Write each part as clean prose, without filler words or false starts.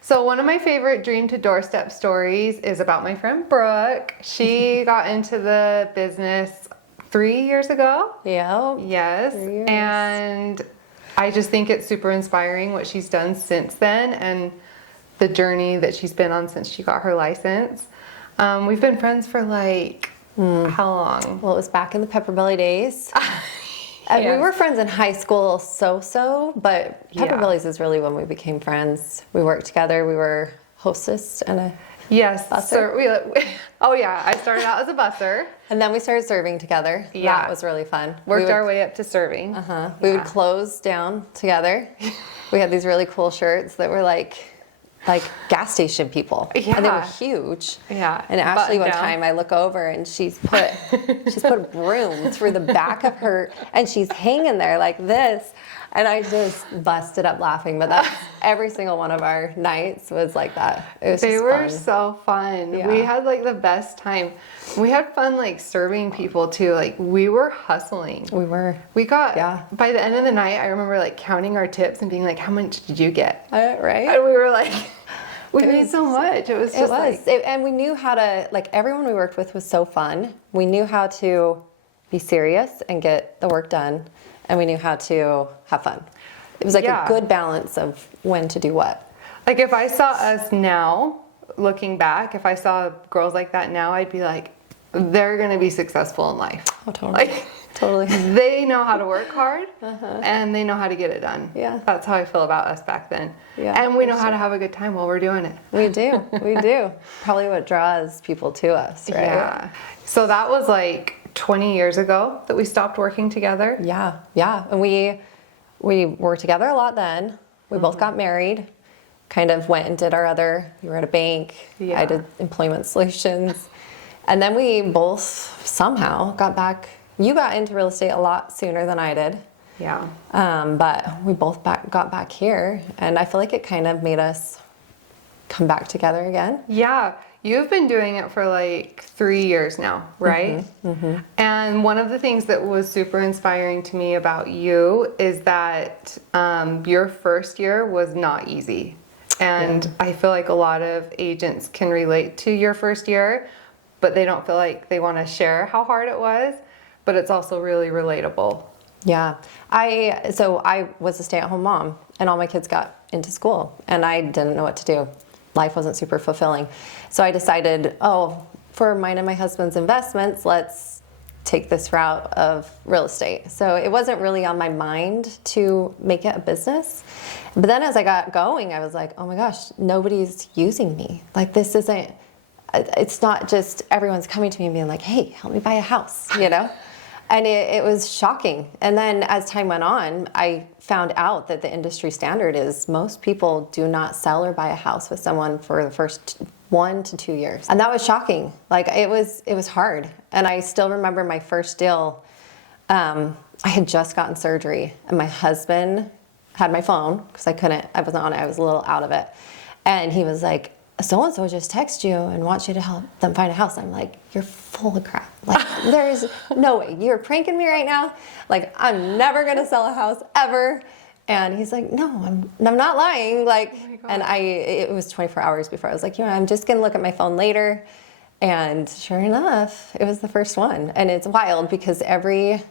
So one of my favorite dream to doorstep stories is about my friend Brooke. She got into the business 3 years ago. Yeah. Yes. 3 years. And I just think it's super inspiring what she's done since then and the journey that she's been on since she got her license. We've been friends for like, how long? Well, it was back in the Pepperbelly days. And we Yes. were friends in high school, but Pepperbelly's is really when we became friends. We worked together. We were hostess and a Yes. busser. Oh yeah, I started out as a busser. And then we started serving together. Yeah. That was really fun. Worked our way up to serving. We would close down together. We had these really cool shirts that were like gas station people. Yeah. And they were huge. Yeah. And Ashley, one Button down. time I look over and she's put a broom through the back of her and she's hanging there like this. And I just busted up laughing. But that's every single one of our nights was like that. It was They just were fun. so fun. Yeah. We had like the best time. We had fun like serving people too. Like we were hustling. We were. We got, Yeah. by the end of the night, I remember like counting our tips and being like, how much did you get? Right? And we were like, we made so much. It was just And we knew how to, like, everyone we worked with was so fun. We knew how to be serious and get the work done, and we knew how to have fun. It was like a good balance of when to do what. like if I saw us now, looking back, if I saw girls like that now, I'd be like, they're going to be successful in life. Oh, totally. Like, Totally. they know how to work hard and they know how to get it done. Yeah. That's how I feel about us back then. Yeah, And we know how to have a good time while we're doing it. We do. We do. Probably what draws people to us, right? Yeah. So that was like 20 years ago that we stopped working together. Yeah. Yeah. And we were together a lot then. We both got married, kind of went and did you were at a bank. Yeah. I did employment solutions. And then we both somehow got back. You got into real estate a lot sooner than I did. Yeah. But we both got back here, and I feel like it kind of made us come back together again. Yeah. You've been doing it for like 3 years now, right? And one of the things that was super inspiring to me about you is that your first year was not easy. And I feel like a lot of agents can relate to your first year, but they don't feel like they want to share how hard it was, but it's also really relatable. Yeah. So I was a stay-at-home mom, and all my kids got into school, and I didn't know what to do. Life wasn't super fulfilling. So I decided, for mine and my husband's investments, let's take this route of real estate. So it wasn't really on my mind to make it a business. But then as I got going, I was like, oh my gosh, nobody's using me. Like, this isn't, it's not just everyone's coming to me and being like, hey, help me buy a house, you know? And it was shocking. And then as time went on, I found out that the industry standard is most people do not sell or buy a house with someone for the first 1 to 2 years. And that was shocking. Like, it was hard. And I still remember my first deal. I had just gotten surgery, and my husband had my phone because I wasn't on it. I was a little out of it. And he was like, so-and-so just texted you and wants you to help them find a house. I'm like, you're full of crap. Like, there's no way. You're pranking me right now. Like, I'm never going to sell a house ever. And he's like, no, I'm not lying. Like, and it was 24 hours before I was like, I'm just going to look at my phone later. And sure enough, it was the first one. And it's wild because every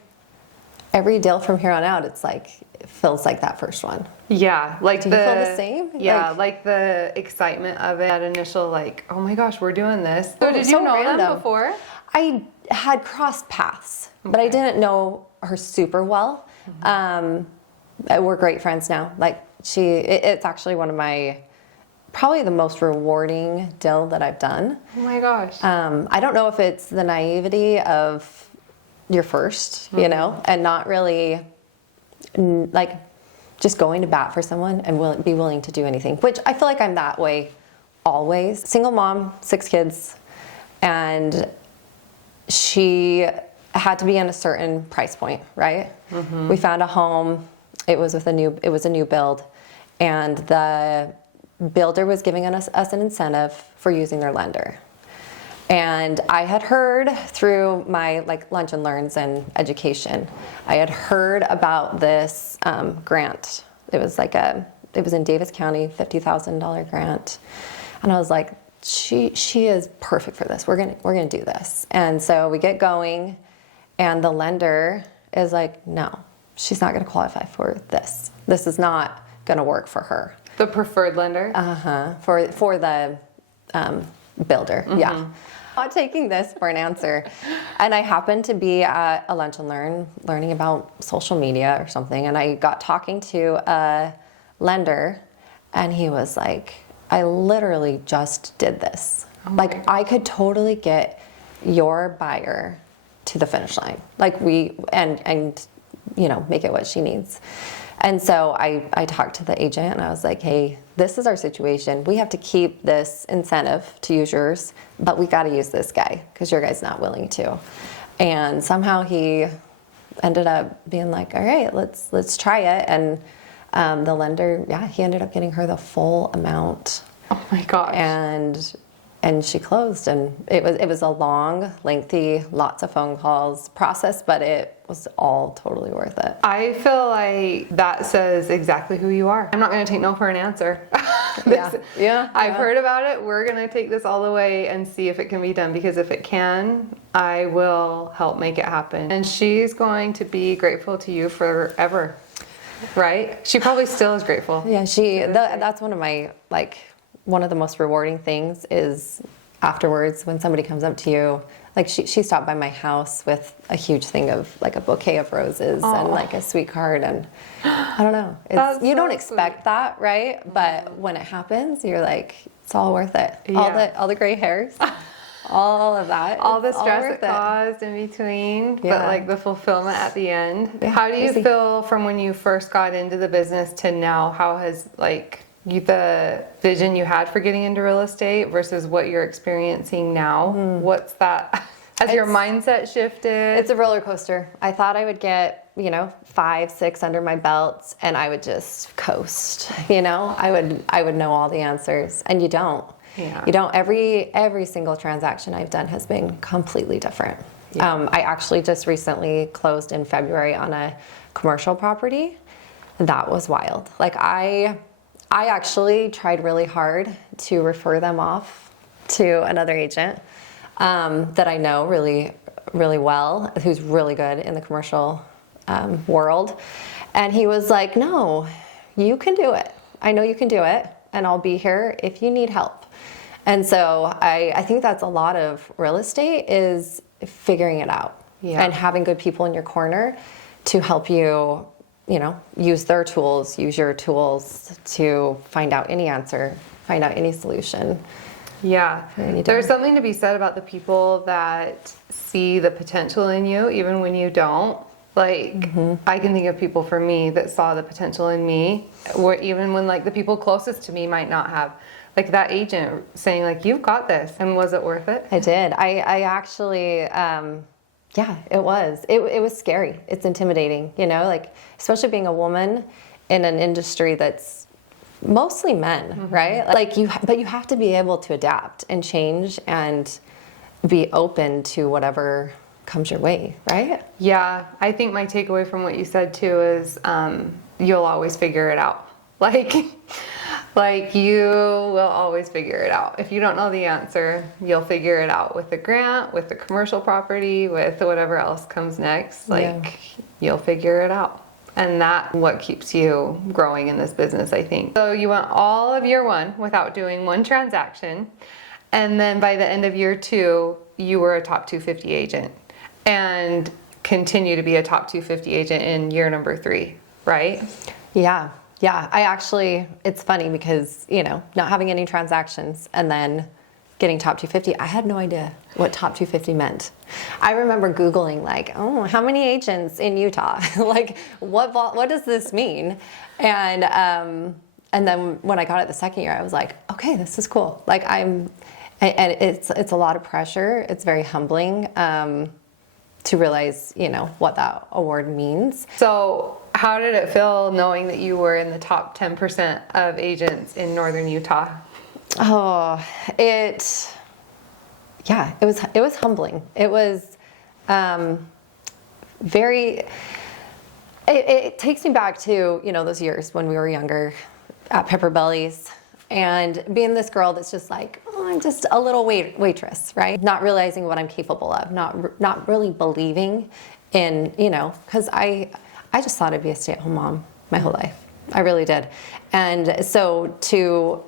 deal from here on out, it's like, it feels like that first one. Yeah, like Do you feel the same? Yeah, like the excitement of it, that initial like, oh my gosh, we're doing this. So did you so know them random. before? I had crossed paths, but I didn't know her super well. We're great friends now. Like, it's actually one of my, probably the most rewarding deal that I've done. Oh my gosh. I don't know if it's the naivety of your first, you know, and not really like just going to bat for someone and be willing to do anything, which I feel like I'm that way always. Single mom, 6 kids, and she had to be in a certain price point, right? We found a home. It was a new build, and the builder was giving us an incentive for using their lender. And I had heard through my lunch and learns and education, I had heard about this grant. It was like a it was in Davis County, $50,000 grant. And I was like, she is perfect for this. We're gonna do this. And so we get going, and the lender is like, no, she's not gonna qualify for this. This is not gonna work for her. The preferred lender? For the builder, yeah. Not taking this for an answer. And I happened to be at a lunch and learn, learning about social media or something, and I got talking to a lender, and he was like, I literally just did this. Like, I could totally get your buyer to the finish line. Like, and you know, make it what she needs. And so I talked to the agent, and I was like, hey, this is our situation. We have to keep this incentive to use yours, but we got to use this guy because your guy's not willing to. And somehow he ended up being like, all right, let's try it. And the lender, yeah, he ended up getting her the full amount. Oh my gosh. And she closed, and it was a long, lengthy, lots of phone calls process, but it was all totally worth it. I feel like that says exactly who you are. I'm not going to take no for an answer. I've heard about it. We're going to take this all the way and see if it can be done, because if it can, I will help make it happen. And she's going to be grateful to you forever, right? She probably still is grateful. Yeah, that's one of my, like, one of the most rewarding things is afterwards when somebody comes up to you. Like, she stopped by my house with a huge thing of, like, a bouquet of roses and, like, a sweet card, and I don't know. You don't expect that, right? But when it happens, you're like, it's all worth it. Yeah. All the gray hairs, all of that. All the stress it caused in between, but, like, the fulfillment at the end. Yeah, how do you feel from when you first got into the business to now? How has, like, the vision you had for getting into real estate versus what you're experiencing now? What's that? Has your mindset shifted? It's a roller coaster. I thought I would get, 5, 6 under my belt, and I would just coast. I would know all the answers, and you don't. Yeah. You don't. Every single transaction I've done has been completely different. Yeah. I actually just recently closed in February on a commercial property. That was wild. Like, I actually tried really hard to refer them off to another agent that I know really, really well, who's really good in the commercial world. And he was like, no, you can do it. I know you can do it, and I'll be here if you need help. And so I think that's a lot of real estate, is figuring it out and having good people in your corner to help you, use their tools, use your tools to find out any answer, find out any solution. Yeah. There's something to be said about the people that see the potential in you, even when you don't. Like, I can think of people for me that saw the potential in me, or even when, like, the people closest to me might not have. Like, that agent saying, like, you've got this. And was it worth it? I did. I actually... yeah, it was. It was scary. It's intimidating, like, especially being a woman in an industry that's mostly men, right? Like, but you have to be able to adapt and change and be open to whatever comes your way, right? Yeah, I think my takeaway from what you said too is you'll always figure it out. Like, you will always figure it out. If you don't know the answer, you'll figure it out with the grant, with the commercial property, with whatever else comes next. You'll figure it out. And that's what keeps you growing in this business, I think. So you went all of year 1 without doing one transaction. And then by the end of year 2, you were a top 250 agent. And continue to be a top 250 agent in year number 3, right? Yeah. Yeah, I actually, it's funny because, not having any transactions and then getting top 250, I had no idea what top 250 meant. I remember Googling, like, oh, how many agents in Utah? Like, what does this mean? And then when I got it the second year, I was like, okay, this is cool. Like, and it's a lot of pressure. It's very humbling to realize, what that award means. So how did it feel knowing that you were in the top 10% of agents in northern Utah? Oh, it was humbling. It was very, it takes me back to, those years when we were younger. at Pepper Bellies and being this girl that's just like, oh, I'm just a little waitress, right? Not realizing what I'm capable of, not really believing in, you know, because I just thought I'd be a stay-at-home mom my whole life. I really did. And so to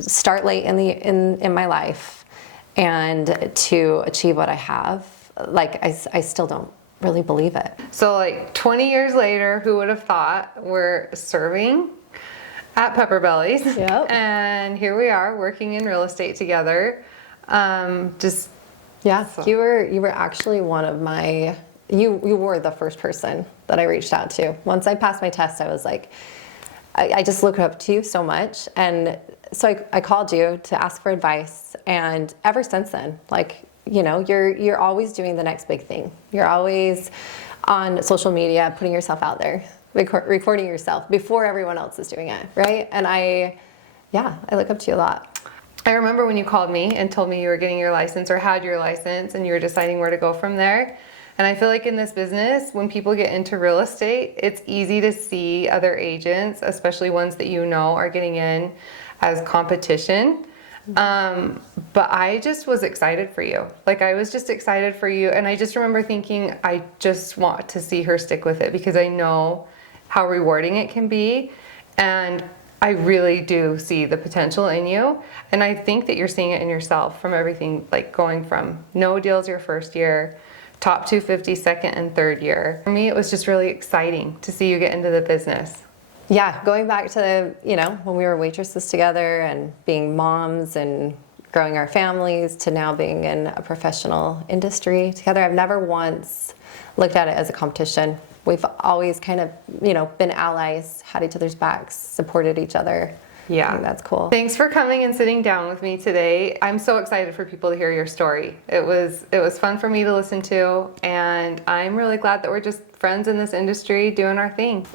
start late in my life and to achieve what I have, like I still don't really believe it. So like 20 years later, who would have thought we're serving at Pepper Bellies? Yep. And here we are working in real estate together. Just Yeah, so. You were actually one of my, you were the first person that I reached out to. Once I passed my test, I was like, I just look up to you so much. And so I called you to ask for advice. And ever since then, like, you know, you're always doing the next big thing. You're always on social media, putting yourself out there, recording yourself before everyone else is doing it, right? And I look up to you a lot. I remember when you called me and told me you were getting your license or had your license and you were deciding where to go from there. And I feel like in this business, when people get into real estate, it's easy to see other agents, especially ones that you know are getting in as competition. But I just was excited for you. Like I was just excited for you. And I just remember thinking, I just want to see her stick with it because I know how rewarding it can be. And I really do see the potential in you. And I think that you're seeing it in yourself from everything, like going from no deals your first year, top 250 second and third year. For me, it was just really exciting to see you get into the business. Yeah, going back to, you know, when we were waitresses together and being moms and growing our families to now being in a professional industry together, I've never once looked at it as a competition. We've always kind of, you know, been allies, had each other's backs, supported each other. Yeah. I think that's cool. Thanks for coming and sitting down with me today. I'm so excited for people to hear your story. It was fun for me to listen to, and I'm really glad that we're just friends in this industry doing our thing.